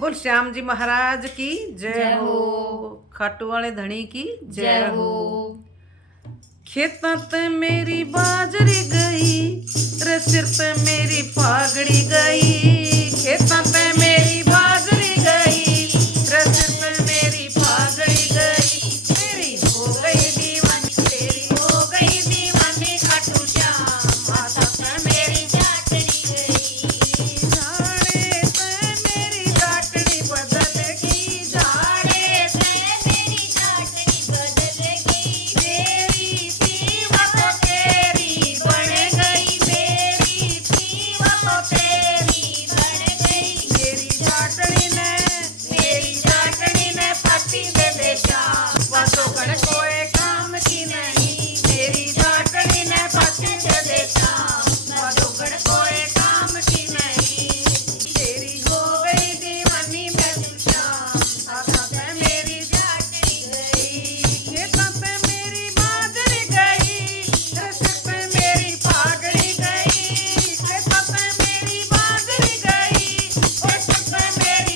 बोल श्याम जी महाराज की जय जय हो। हो। खाटू वाले धनी की जय हो। खेतों ते मेरी बाजरी गई रे सिर पे मेरी पागड़ी गई। खेतों पे मेरी बाजरी गई रे सिर पे मेरी पागड़ी गई। मेरी हो गई दीवानी तेरी हो गई दीवानी खाटू श्याम माथा पे मेरी चाटनी गई। झाड़े पे मेरी डाटनी बदलेगी। झाड़े से मेरी चाटनी बदलेगी। मेरी पीवा तो तेरी बन गई। मेरी पीवा तो तेरी बन गई। मेरी चाटनी ने पट्टी दे दे श्याम वासोगढ़ कोई काम की नहीं। मेरी चाटनी ने पट्टी दे दे श्याम वासोगढ़ कोई काम की नहीं। तेरी हो गई दीवानी मैं तू श्याम हाथों पे मेरी चाटनी गई। खेतों पे मेरी बाजरी गई सिर पे मेरी पागड़ी गई। खेतों पे मेरी बाजरी गई सिर पे मेरी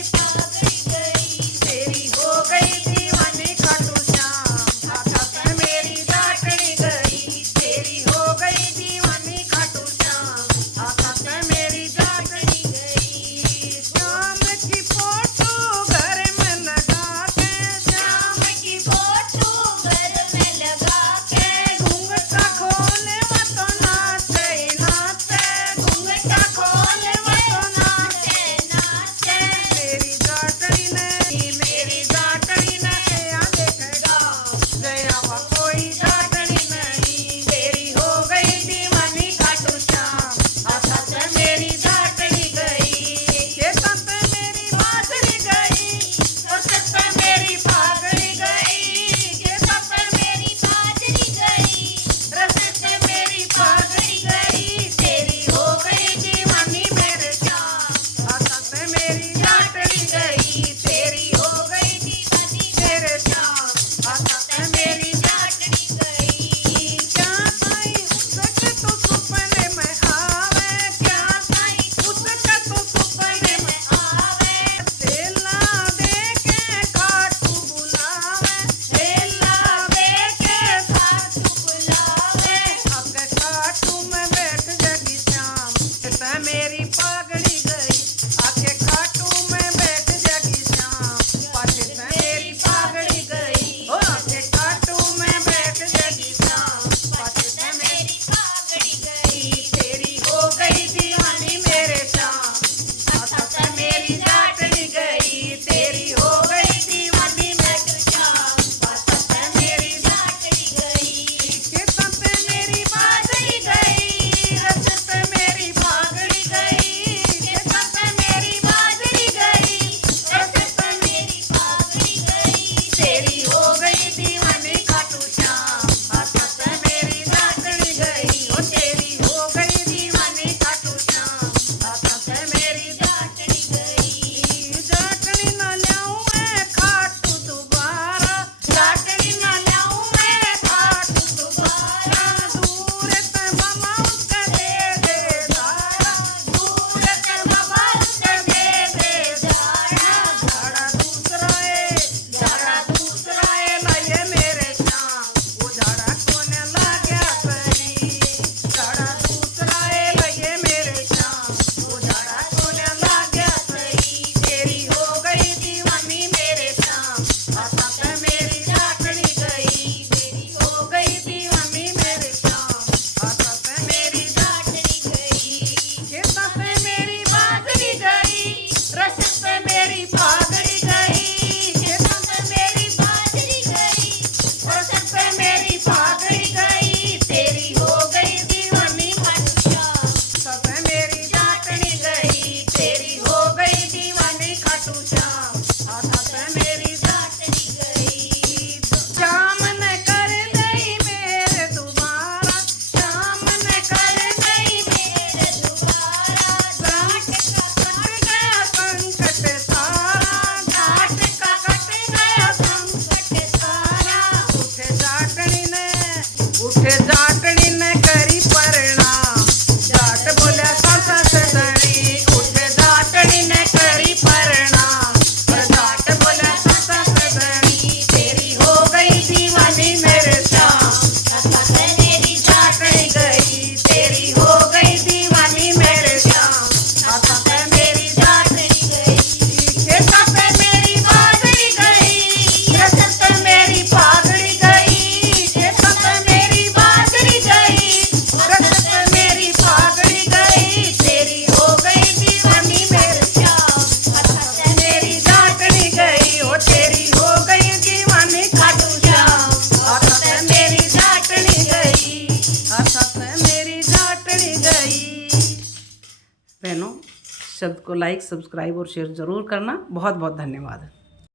शब्द को लाइक, सब्सक्राइब और शेयर ज़रूर करना। बहुत बहुत धन्यवाद।